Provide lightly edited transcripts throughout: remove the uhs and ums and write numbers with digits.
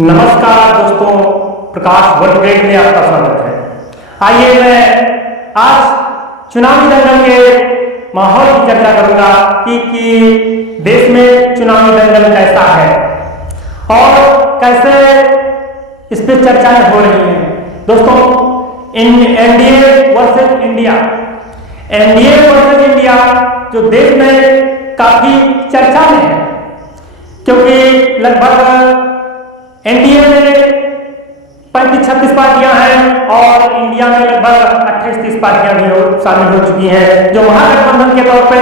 नमस्कार दोस्तों, प्रकाश world guide में आपका स्वागत है। आइए मैं आज चुनावी दंगल के माहौल की चर्चा करूंगा कि देश में चुनावी दंगल कैसा है और कैसे इस पर चर्चाएं हो रही हैं। दोस्तों, NDA versus India, NDA versus India जो देश में काफी चर्चा में है, क्योंकि लगभग एनडीए में 35-36 पार्टियां हैं और इंडिया में लगभग 28-30 पार्टियां भी शामिल हो चुकी हैं, जो महागठबंधन के तौर पे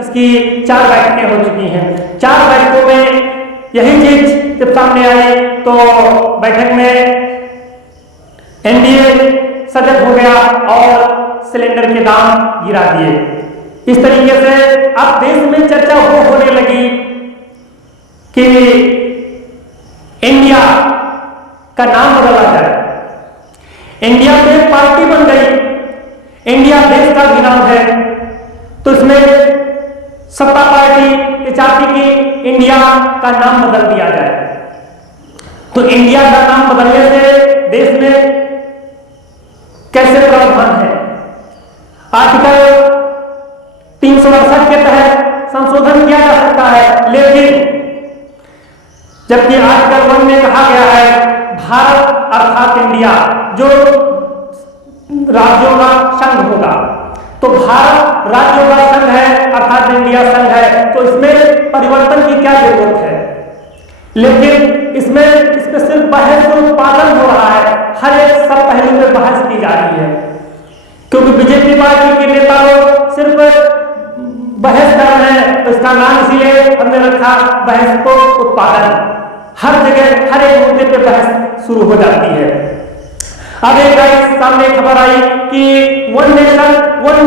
इसकी 4 बैठकें हो चुकी हैं। 4 बैठकों में यही चीज जब सामने आई तो बैठक में एनडीए सजग हो गया और सिलेंडर के दाम गिरा दिए। इस तरीके से अब देश में चर्चा होने लगी कि इंडिया का नाम बदला जाए। इंडिया में पार्टी बन गई, इंडिया देश का भी नाम है, तो इसमें सत्ता पार्टी चाहती कि इंडिया का नाम बदल दिया जाए। तो इंडिया का नाम बदलने से देश में कैसे प्रावधान है? आर्टिकल 368 के तहत संशोधन किया जा सकता है, लेकिन जबकि आर्टिकल 1 में कहा गया है भारत अर्थात इंडिया जो राज्यों का संघ होगा, तो भारत राज्यों का संघ है अर्थात इंडिया संघ है, तो इसमें परिवर्तन की क्या जरूरत है? लेकिन इसमें इस पर सिर्फ बहस उत्पादन हो रहा है, हर एक सब पहलू में बहस की जा रही है, क्योंकि बीजेपी पार्टी के नेता लोग सिर्फ बहस कर रहे हैं, तो इसका नाम इसीलिए हमने रखा बहस को उत्पादन। हर जगह हर एक मुद्दे पे बहस शुरू हो जाती है। अब एक सामने खबर आई कि one nation one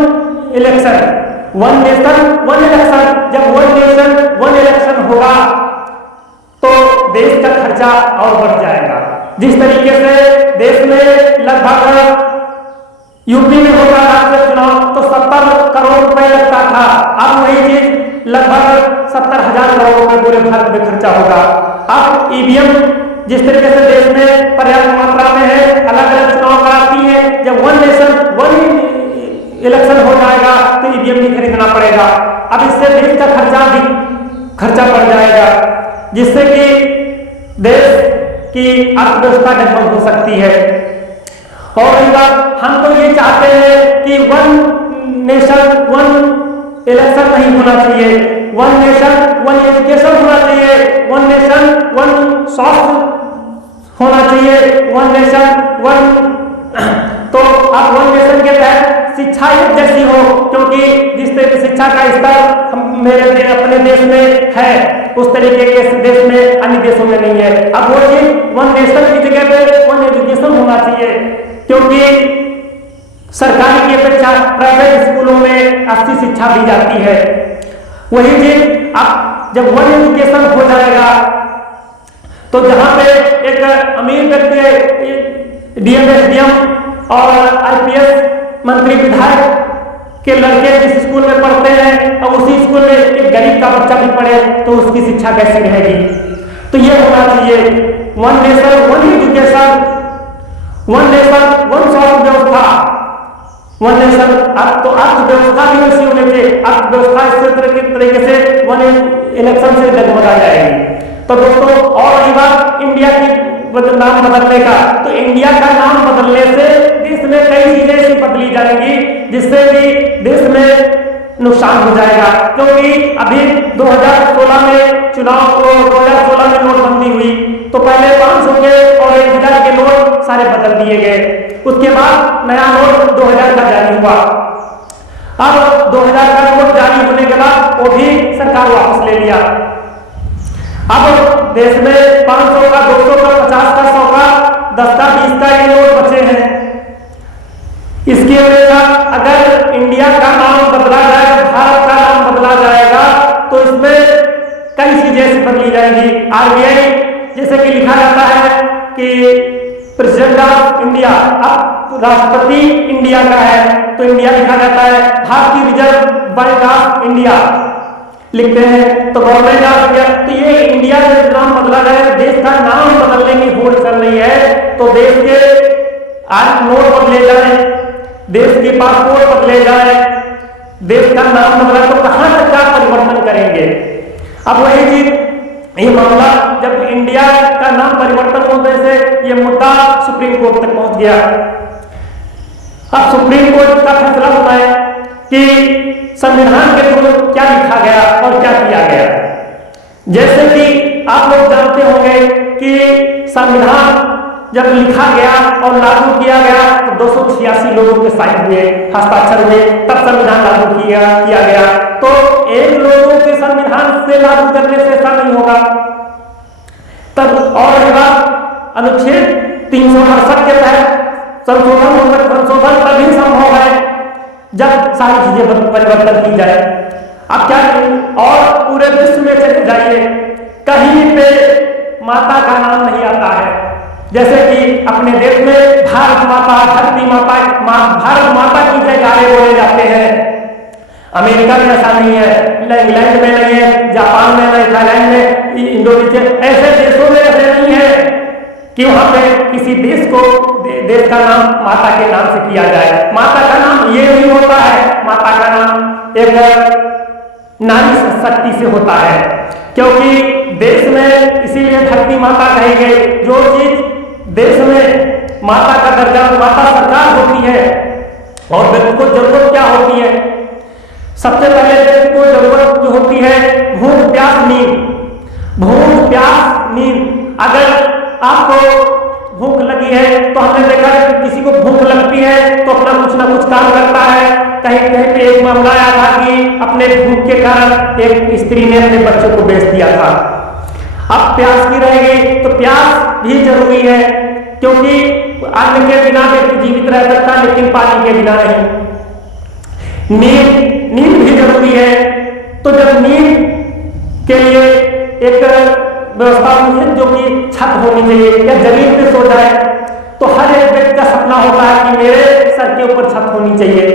election, one nation one election, जब वन नेशन वन इलेक्शन होगा तो देश का खर्चा और बढ़ जाएगा। जिस तरीके से देश में लगभग यूपी में होता था चुनाव तो 70 करोड़ रुपए लगता था, अब वही चीज लगभग 70,000 करोड़ रुपए पूरे भारत में खर्चा होगा। अब ईवीएम जिस तरीके से देश में पर्याप्त मात्रा में है, अलग अलग चुनाव कराती है, जब वन नेशन वन इलेक्शन हो जाएगा तो ईवीएम नहीं खरीदना पड़ेगा। अब इससे देश का खर्चा बढ़ जाएगा, जिससे कि देश की अर्थव्यवस्था डगमग हो सकती है। और एक बात, हम तो ये चाहते हैं कि वन नेशन वन इलेक्शन नहीं होना चाहिए, वन नेशन वन एजुकेशन होना चाहिए, वन नेशन वन स्वास्थ्य होना चाहिए, वन नेशन वन तो अब वन नेशन के तहत शिक्षा एक जैसी हो, क्योंकि जिस तरह की शिक्षा का स्तर मेरे अपने देश में है उस तरीके के देश में अन्य देशों में नहीं है। अब वो चीज वन नेशन की जगह पे वन एजुकेशन होना चाहिए, क्योंकि सरकारी की अपेक्षा प्राइवेट स्कूलों में अच्छी शिक्षा दी जाती है। वही चीज अब जब वन एजुकेशन हो जाएगा तो जहां पे एक अमीर व्यक्ति डीएम एसडीएम और आईपीएस मंत्री विधायक के लड़के जिस स्कूल में पढ़ते हैं और उसी स्कूल में एक गरीब का बच्चा भी पढ़े तो उसकी शिक्षा कैसे रहेगी? तो ये होना चाहिए one nation one education, one nation one स्वास्थ्य व्यवस्था, वन नेशन तो अर्थव्यवस्था भी वैसी होनी चाहिए, अर्थव्यवस्था इस तरीके से वन इलेक्शन से डगमगा जाएगी। तो दोस्तों, और रही बात इंडिया की नाम बदलने का, तो इंडिया का नाम बदलने से देश में कई चीजें ऐसी बदली जाएंगी जिससे कि देश में नुकसान हो जाएगा। क्योंकि अभी 2016 में चुनाव 2016 में नोटबंदी हुई तो पहले 500 के और 1000 के नोट सारे बदल दिए गए, उसके बाद नया नोट 2000 का जारी हुआ। अब 2000 का नोट जारी होने के बाद वो भी सरकार वापस ले लिया। अब देश में 500 का 200 का 50 का 100 का 10 का 20 का ये नोट बचे हैं। इसकी वजह से अगर इंडिया का नाम बदला जाए, भारत का नाम बदला जाएगा तो इसमें कई चीजें बदली जाएंगी। आरबीआई जैसे कि लिखा जाता है कि प्रेसिडेंट ऑफ इंडिया, अब राष्ट्रपति इंडिया का है तो इंडिया लिखा जाता है, भारतीय रिजर्व बैंक ऑफ इंडिया लिखते हैं तो गवर्नमेंट ऑफ इंडिया। तो ये इंडिया का नाम बदला जाए, देश का नाम बदल आज नोट बदले जाए, देश के पासपोर्ट बदले जाए, देश का नाम बदला, तो कहां तक क्या परिवर्तन करेंगे। अब वही चीज ये मामला जब इंडिया का नाम परिवर्तन होने से ये मुद्दा सुप्रीम कोर्ट तक पहुंच गया। अब सुप्रीम कोर्ट का फैसला होता है कि संविधान के थ्रू क्या लिखा गया और क्या किया गया। जैसे कि आप लोग जानते होंगे कि संविधान जब लिखा गया और लागू किया गया तो 286 लोगों के साइन हुए, हस्ताक्षर हुए, तब संविधान लागू किया गया। तो एक लोगों के संविधान से लागू करने से ऐसा नहीं होगा। तब और रही बात अनुच्छेद 368 के तहत संशोधन तभी संभव है जब सारी चीजें परिवर्तन की जाए। अब क्या और पूरे विश्व में चले जाइए, कहीं पे माता का नाम नहीं आता है। जैसे कि अपने देश में भारत माता, धरती माता, भारत माता की जयकारे बोले जाते हैं। अमेरिका में ऐसा नहीं है, इंग्लैंड में नहीं है, जापान में नहीं, थाईलैंड में, इंडोनेशिया, ऐसे देशों में ऐसे नहीं है कि वहां पे किसी देश को देश का नाम माता के नाम से किया जाए। माता का नाम ये नहीं होता है, माता का नाम एक नारी शक्ति से होता है, क्योंकि देश में इसीलिए धरती माता कही गई। जो चीज देश में माता का दर्जा, माता सरकार होती है और व्यक्ति को जरूरत क्या होती है, सबसे पहले व्यक्ति को जरूरत जो होती है भूख प्यास नींद। भूख प्यास नींद, अगर आपको भूख लगी है तो हमने देखा कि किसी को भूख लगती है तो अपना कुछ ना कुछ काम करता है। कहीं कहीं पे एक मामला आया था कि अपने भूख के कारण एक स्त्री ने अपने बच्चों को बेच दिया था। अब प्यास की रहेगी तो प्यास भी जरूरी है, क्योंकि अन्न के बिना व्यक्ति जीवित रह सकता है लेकिन पानी के बिना नहीं। नींद भी जरूरी है। तो जब नींद के लिए एक व्यवस्था होनी है जो कि छत होनी चाहिए या जमीन पे सो जाए, तो हर एक व्यक्ति का सपना होता है कि मेरे सर के ऊपर छत होनी चाहिए।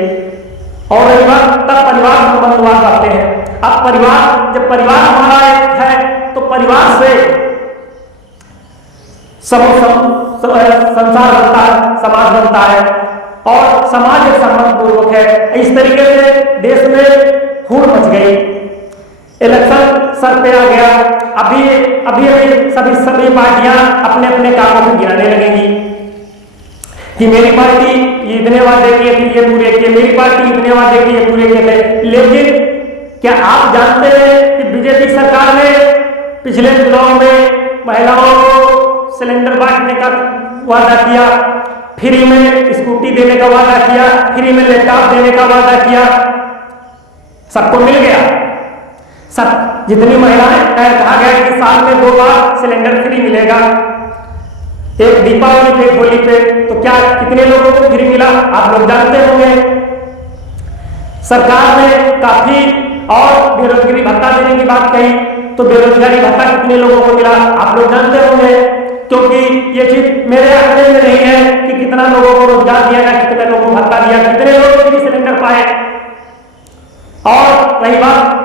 और रही बात तब परिवार संबंध आते हैं। अब परिवार, जब परिवार हमारा है तो परिवार से संसार बनता है, समाज बनता है और समाज एक सम्मान पूर्वक है। इस तरीके से देश में हूड़ मच गई, इलेक्शन सर पे आ गया। अभी सभी पार्टियां अपने अपने कामों को गिनाने लगेंगी कि मेरी पार्टी इतने वादे किए थे ये पूरे किए, मेरी पार्टी इतने वादे किए पूरे किए थे। लेकिन क्या आप जानते हैं कि बीजेपी सरकार ने पिछले चुनाव में महिलाओं को सिलेंडर बांटने का वादा किया, फ्री में स्कूटी देने का वादा किया, फ्री में लैपटॉप देने का वादा किया, सबको मिल गया। सब जितनी महिलाएं कहा गया कि साल में 2 बार सिलेंडर फ्री मिलेगा, एक दीपावली पे, होली पे, तो क्या कितने लोगों को फ्री मिला आप लोग जानते होंगे। सरकार ने काफी और बेरोजगारी भत्ता देने की बात कही, तो बेरोजगारी भत्ता कितने लोगों को मिला आप लोग जानते होंगे, क्योंकि ये चीज मेरे आंकड़े में नहीं है कि कितना लोगों को रोजगार दिया गया, कितने लोगों को भत्ता दिया, कितने लोग फ्री सिलेंडर पाए। और रही बात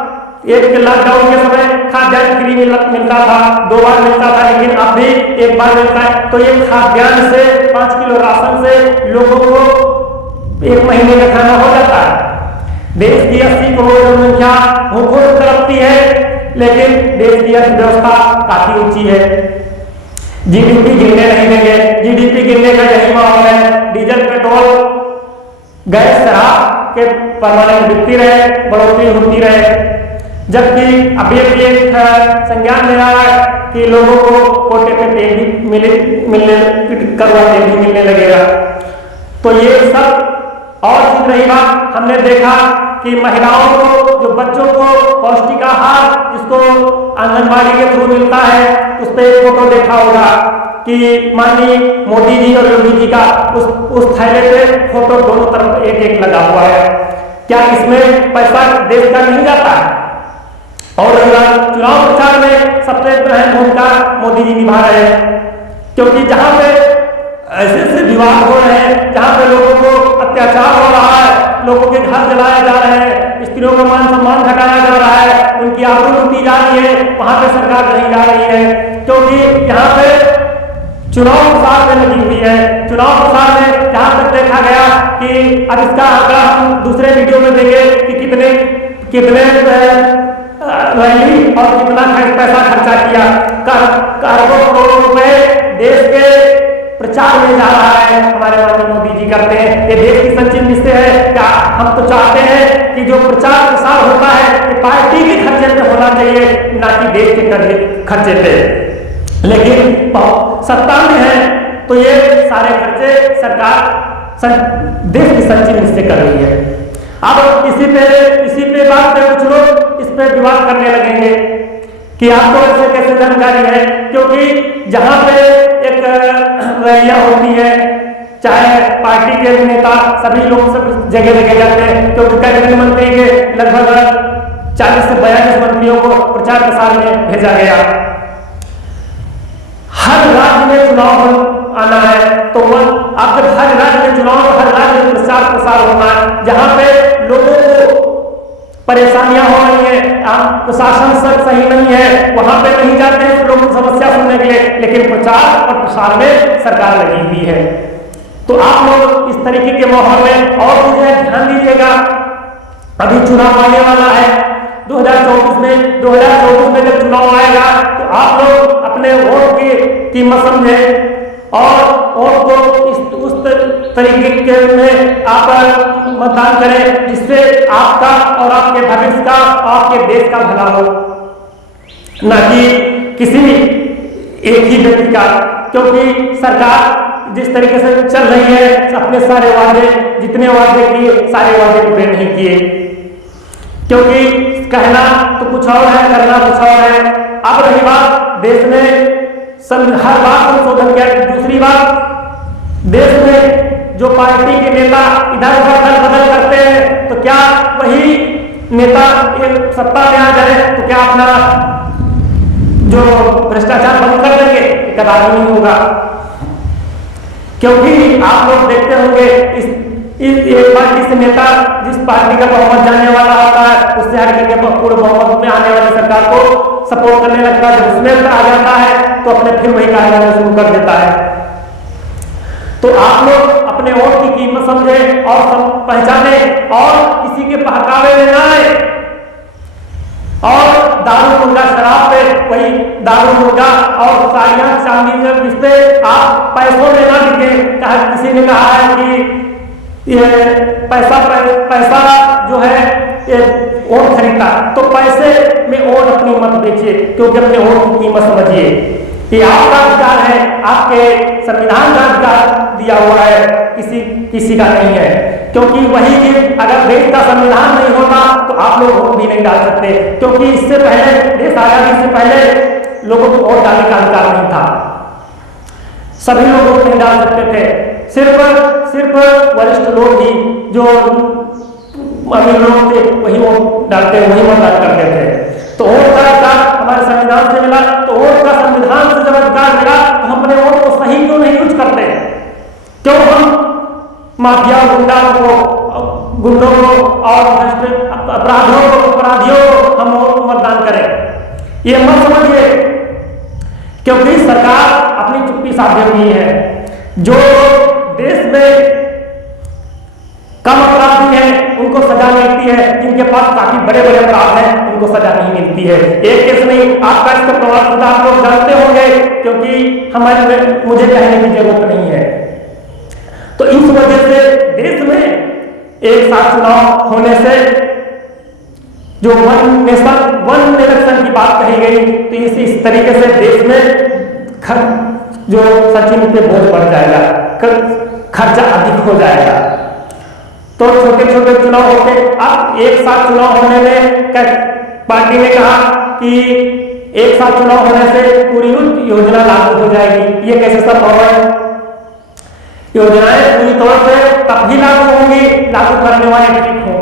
एक लॉकडाउन के समय खाद्यान्न फ्री मिलता था, 2 बार मिलता था, लेकिन अब भी 1 बार मिलता है। तो ये खाद्यान्न से 5 किलो राशन से लोगों को 1 महीने का खाना हो जाता है। देश की 80 करोड़ जनसंख्या भूखों से तड़पती है, लेकिन देश की अर्थव्यवस्था काफी ऊंची है। जीडीपी गिरने नहीं देंगे, जीडीपी गिरने का यही माहौल है। डीजल, पेट्रोल, गैस, शराब के पैमाने में बिकती रहे, बढ़ोतरी होती रहे। जबकि अभी एक संज्ञान ले रहा है कि लोगों को कोटे पे तेल भी मिलने कड़वा तेल भी मिलने लगेगा। तो ये सब और चीज रही बात, हमने देखा कि महिलाओं को, जो बच्चों को पौष्टिक आहार जिसको आंगनबाड़ी के थ्रू मिलता है, उस पर एक फोटो देखा होगा कि माननीय मोदी जी और योगी जी का उस थैले पे फोटो दोनों तरफ एक लगा हुआ है। क्या इसमें पैसा देश का नहीं जाता है? और चुनाव प्रचार में सबसे अहम भूमिका मोदी जी निभा रहे हैं, क्योंकि जहां पे ऐसे विवाद हो रहे हैं, जहां पे लोगों को अत्याचार हो रहा है, लोगों के घर जलाए जा रहे हैं, स्त्रियों का मान सम्मान घटाया जा रहा है, उनकी आबरू लूटी जा रही है, वहां पे सरकार नहीं जा रही है, क्योंकि यहाँ पे चुनाव प्रसार में लगी हुई है। चुनाव प्रसार में जहां तक देखा गया कि अब इसका आंकड़ा हम दूसरे वीडियो में देंगे कि कितने रैली और कितना पैसा खर्चा किया, अरबों करोड़ों रुपए देश के प्रचार में जा रहा है हमारे माननीय मोदी जी करते हैं। ये देश की संचित निश्चय है। क्या हम तो चाहते हैं कि जो प्रचार प्रसार होता है कि पार्टी के खर्चे पे होना चाहिए, ना कि देश के खर्चे पे। लेकिन सत्ता में है तो ये सारे खर्चे सरकार देश की संचित निश्चय कर रही है। अब इसी पे बात पे कुछ लोग इस पे विवाद करने लगेंगे कि आपको ऐसे कैसे जानकारी है, क्योंकि जहां पे एक रैलियां होती है, चाहे पार्टी के नेता सभी लोग सब जगह जगह जाते हैं, क्योंकि कैबिनेट मंत्री के लगभग 40 से 42 मंत्रियों को प्रचार प्रसार में भेजा गया। हर राज्य में चुनाव आना है तो अब जब हर राज्य में चुनाव, हर राज्य में प्रचार प्रसार होना है, जहां पे लोगों को परेशानियां हो रही है, प्रशासन सब सही नहीं है, वहां पे नहीं जाते हैं लोगों की समस्या सुनने के लिए, लेकिन प्रचार और प्रसार में सरकार लगी हुई है। तो आप लोग इस तरीके के माहौल में और मुझे ध्यान दीजिएगा। अभी चुनाव आने वाला है 2024 में जब चुनाव आएगा तो आप लोग अपने वोट की कीमत समझें और वोट को उस तरीके में आप मतदान करें जिससे आपका और आपके भविष्य का, आपके देश का भला हो, ना कि किसी एक ही व्यक्ति का। क्योंकि सरकार जिस तरीके से चल रही है, अपने सारे वादे, जितने वादे किए सारे वादे पूरे नहीं किए, क्योंकि कहना तो कुछ और है, करना कुछ और है। अब रही बात देश में हर बात संशोधन किया। दूसरी बात, देश में जो पार्टी के नेता इधर उधर दल बदल करते हैं तो क्या वही नेता एक सत्ता में आ जाए तो क्या अपना जो भ्रष्टाचार बंद कर देंगे? कदापि नहीं होगा। क्योंकि आप लोग देखते होंगे इस एक पार्टी से नेता जिस पार्टी का बहुमत जाने वाला होता है उससे हट करके पूर्ण बहुमत में आने वाली सरकार को सपोर्ट करने लगता है। जब उसमें आ जाता है तो अपने फिर वही कार्य शुरू कर देता है। तो आप लोग अपने वोट की कीमत समझें और पहचाने और किसी के बहकावे में ना आए। और दारू मुर्गा शराब पे वही दारू मुर्गा और साड़ियां चांदी में जिसपे आप पैसों में ना बिके। किसी ने कहा है कि ये पैसा जो है ये वोट खरीदता, तो पैसे में वोट अपनी मत बेचिए, क्योंकि अपने वोट की कीमत समझिए। ये आपका अधिकार है, आपके संविधान का अधिकार दिया हुआ है, किसी का नहीं है। क्योंकि वही कि अगर देश का संविधान नहीं होता तो आप लोग वोट भी नहीं डाल सकते, क्योंकि इससे पहले देश आजादी से पहले लोगों को वोट डालने का अधिकार नहीं था। सभी लोग वोट नहीं डाल सकते थे, सिर्फ वरिष्ठ लोग ही, जो अमीर लोग थे वही वोट डालते, वही मतदान करते थे। तो वोट का अधिकार हमारे संविधान से मिला, तो वोट का संविधान से जब अधिकार मिला तो हम अपने वोट को सही क्यों नहीं यूज करते? क्यों हम माफिया गुंडों को और अपराधियों को हम मतदान करें? ये मत समझिए, क्योंकि सरकार अपनी चुप्पी साधे हुई है। जो देश में कम अपराधी हैं उनको सजा मिलती है, जिनके पास काफी बड़े बड़े अपराध हैं उनको सजा नहीं मिलती है। एक केस नहीं, आपका इसका प्रभाव आप लोग जानते होंगे, क्योंकि मुझे कहने की जरूरत नहीं है। तो इस वजह से देश में एक साथ चुनाव होने से जो वन नेशन वन इलेक्शन की बात कही गई, तो इस तरीके से देश में जो सचिन पे बोझ बढ़ जाएगा, खर्चा अधिक हो जाएगा। तो छोटे छोटे चुनाव होते, अब एक साथ चुनाव होने में पार्टी ने कहा कि एक साथ चुनाव होने से पूरी योजना लागू हो जाएगी। ये कैसे संभव है? योजनाएं पूरी तौर से तब भी लागू होंगी लागू करने वाले ठीक हो।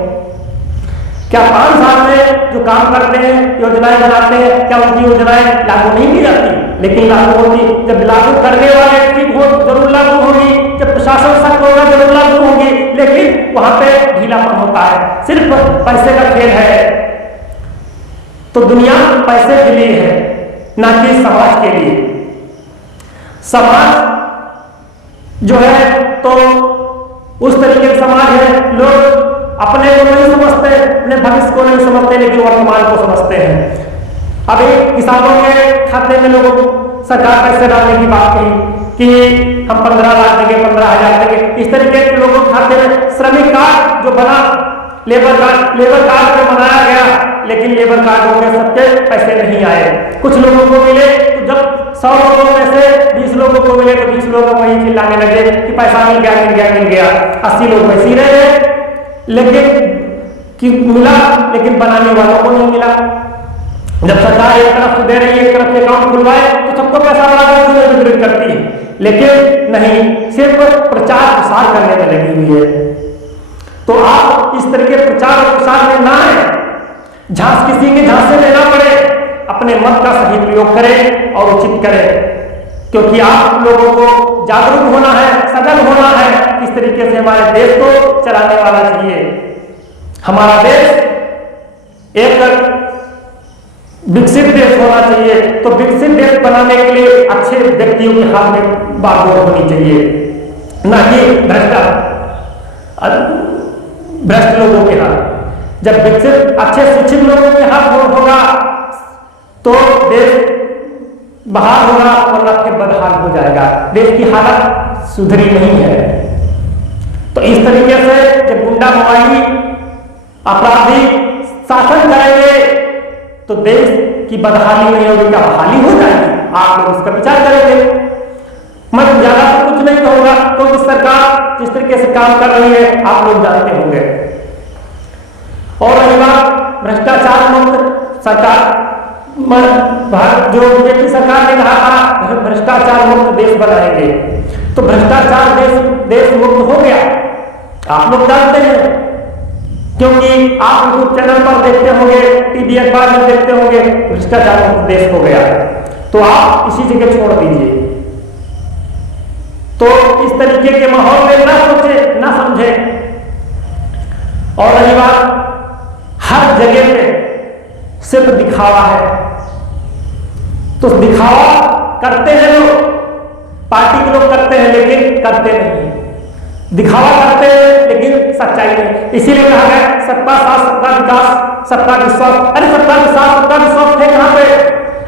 क्या 5 साल में जो काम करते हैं, योजनाएं बनाते हैं, क्या उनकी योजनाएं लागू नहीं की जाती? लेकिन लागू होती। जब लागू करने वाले ठीक हो जरूर लागू होगी, जब प्रशासन सख्त होगा जरूर लागू होगी, लेकिन वहां पे ढीलापन होता है। सिर्फ पैसे का खेल है। तो दुनिया पैसे के लिए है, ना कि समाज के लिए। समाज जो है तो उस तरीके का समाज है। लोग अपने को नहीं समझते, अपने भविष्य को नहीं समझते, लेकिन वर्तमान को समझते हैं। अभी किसानों के खाते में लोगों को सरकार पैसे डालने की बात कही कि हम 15 लाख देंगे, 15,000 देंगे। इस तरीके के लोगों के खाते में श्रमिक कार्ड जो बना, लेबर कार्ड जो बनाया गया, लेकिन लेबर कार्ड में सबके पैसे नहीं आए। कुछ लोगों को मिले, तो जब 100 लोगों में से 20 लोगों को मिले तो 20 लोगों को ही चिल्लाने लगे कि पैसा मिल गया मिल गया मिल गया। 80 लोग वैसे ही रहे, लेकिन कि मिला, लेकिन बनाने वालों को नहीं मिला। जब सरकार एक तरफ से दे रही है, एक तरफ से अकाउंट खुलवाए तो सबको पैसा बढ़ाकर वितरित करती है, लेकिन नहीं, सिर्फ प्रचार प्रसार करने में लगी हुई है। तो आप इस तरह के प्रचार और प्रसार में ना आए, किसी के झांसे में ना पड़े, अपने मत का सही प्रयोग करें और उचित करें, क्योंकि आप लोगों को जागरूक होना है, सजग होना है। किस तरीके से हमारे देश को चलाने वाला चाहिए। हमारा देश एक विकसित देश होना चाहिए, तो विकसित देश बनाने के लिए अच्छे व्यक्तियों के हाथ में बागडोर होनी चाहिए, ना कि भ्रष्ट लोगों के हाथ। जब विकसित अच्छे शिक्षित लोगों के हाथ होगा तो देश बहाल होगा, वरना फिर बदहाल हो जाएगा। देश की हालत सुधरी नहीं है। तो इस तरीके से जब गुंडा मवाली अपराधी शासन करेंगे तो देश की बदहाली नहीं होगी, क्या बहाली हो जाएगी। आप लोग इसका विचार करेंगे। मैं ज्यादा तो कुछ नहीं कहूंगा, क्योंकि सरकार जिस तरीके से काम कर रही है आप लोग जानते होंगे। और रही बात भ्रष्टाचार मुक्त सरकार, जो बीजेपी सरकार ने कहा था भ्रष्टाचार मुक्त देश बनाएंगे, तो भ्रष्टाचार देश मुक्त हो गया, आप लोग जानते हैं, क्योंकि आप यूट्यूब चैनल पर देखते होंगे, टीवी अखबार में देखते होंगे, भ्रष्टाचार मुक्त देश हो गया। तो आप इसी जगह छोड़ दीजिए। तो इस तरीके के माहौल में ना सोचे, ना समझे। और रही बात, हर जगह पे सिर्फ दिखावा है, तो दिखावा करते हैं लोग, पार्टी के लोग करते हैं, लेकिन करते नहीं। दिखावा करते हैं लेकिन सच्चाई नहीं। इसीलिए कहा गया सबका साथ सबका विकास सबका विश्वास। अरे सबका विश्वास सबका विश्वास थे कहां पे?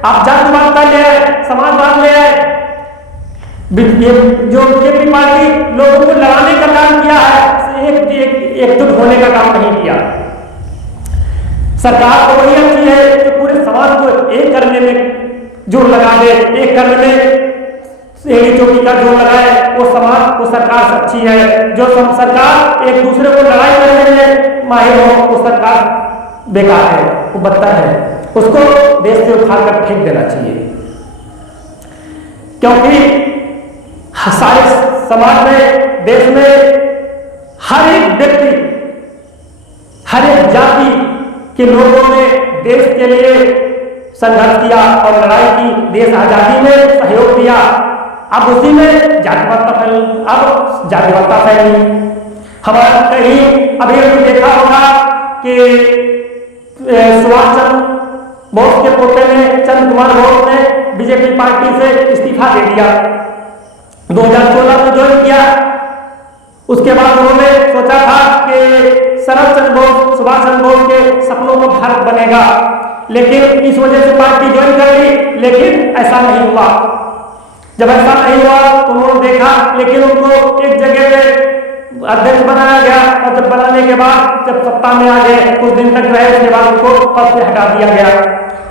आप जातिवाद का ले आए, समाजवाद ले आए। जो बीजेपी पार्टी लोगों को लड़ाने का काम किया है, एकजुट होने का काम नहीं किया। सरकार तो वही अच्छी है जो पूरे समाज को एक करने में जोर लगा दे, एक करने में एड़ी चोटी का जोर लगाए, वो समाज, वो सरकार सच्ची है। जो सरकार एक दूसरे को लड़ाई करने में माहिर हो, वो सरकार बेकार है, वो बदतर है, उसको देश से उखाड़कर फेंक देना चाहिए। क्योंकि सारे समाज में, देश में हर एक व्यक्ति, हर एक जाति के लोगों ने देश के लिए संघर्ष किया और लड़ाई की, देश आजादी में सहयोग दिया। अब उसी में जातिवादता फैली। हमारा कहीं अभी देखा होगा कि सुभाष चंद्र बोस के पोते ने, चंद्र कुमार बोस ने बीजेपी पार्टी से इस्तीफा दे दिया, 2016 में ज्वाइन किया। उसके बाद उन्होंने सोचा था कि शरद चंद्र बोस, सुभाष चंद्र बोस के सपनों में भारत बनेगा, लेकिन इस वजह से पार्टी ज्वाइन कर ली, लेकिन ऐसा नहीं हुआ। जब ऐसा नहीं हुआ तो उन्होंने देखा, लेकिन उनको एक जगह पे अध्यक्ष बनाया गया, और जब बनाने के बाद जब सत्ता में आ गए, कुछ दिन तक रहे, उसके बाद उनको पद से हटा दिया गया।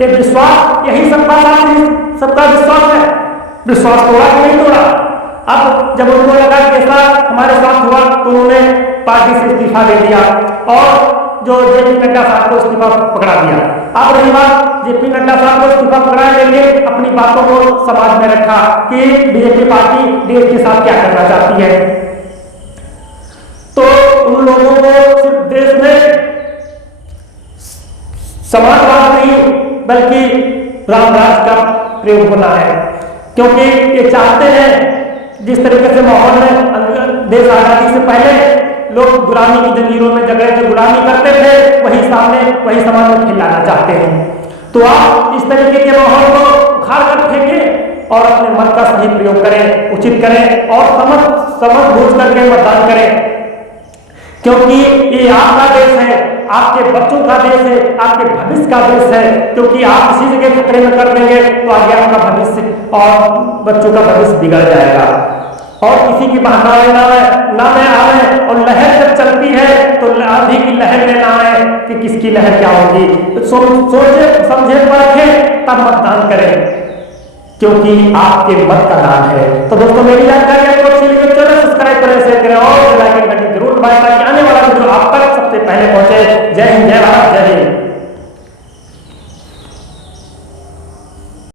एक विश्वास, यही सबका विश्वास है। विश्वास तोड़ा कि नहीं तोड़ा? अब जब उनको लगा कि ऐसा हमारे साथ हुआ तो उन्होंने पार्टी से इस्तीफा दे दिया और जो जेपी नड्डा साहब को इस्तीफा पकड़ा दिया। अब रही बात, जेपी नड्डा साहब को इस्तीफा पकड़ा, लेकिन अपनी बातों को समाज में रखा कि बीजेपी पार्टी देश के साथ क्या करना चाहती है। तो उन लोगों को सिर्फ देश में समाजवाद नहीं बल्कि रामराज का प्रयोग होना है, क्योंकि ये चाहते हैं जिस तरीके से माहौल में देश आजादी से पहले लोग गुलामी की जंजीरों में जगह जो गुलामी करते थे, वही समाज में फैलाना चाहते हैं। तो आप इस तरीके के माहौल को उखाड़ कर फेंकें और अपने मत का सही प्रयोग करें, उचित करें और समझ बूझ करके मतदान करें। क्योंकि ये आपका देश है, आपके बच्चों का देश है, आपके भविष्य का देश है। क्योंकि आप इसी जगह खतरे में कर देंगे तो आगे आपका भविष्य और बच्चों का भविष्य बिगड़ जाएगा। और किसी की बहकावे ना में आए, और लहर जब चलती है तो आंधी की लहर में ना आए कि किसकी लहर क्या होगी। तो सोचे समझे परखे तब मतदान करें, क्योंकि आपके मत का दान है। तो दोस्तों, मेरी जानकारी आपको अच्छी लगी तो चैनल सब्सक्राइब करें, शेयर करें और बेल आइकन घंटी जरूर दबाएं ताकि आने वाला वीडियो आप तक सबसे पहले पहुंचे। जय हिंद, जय भारत, जय हिंद।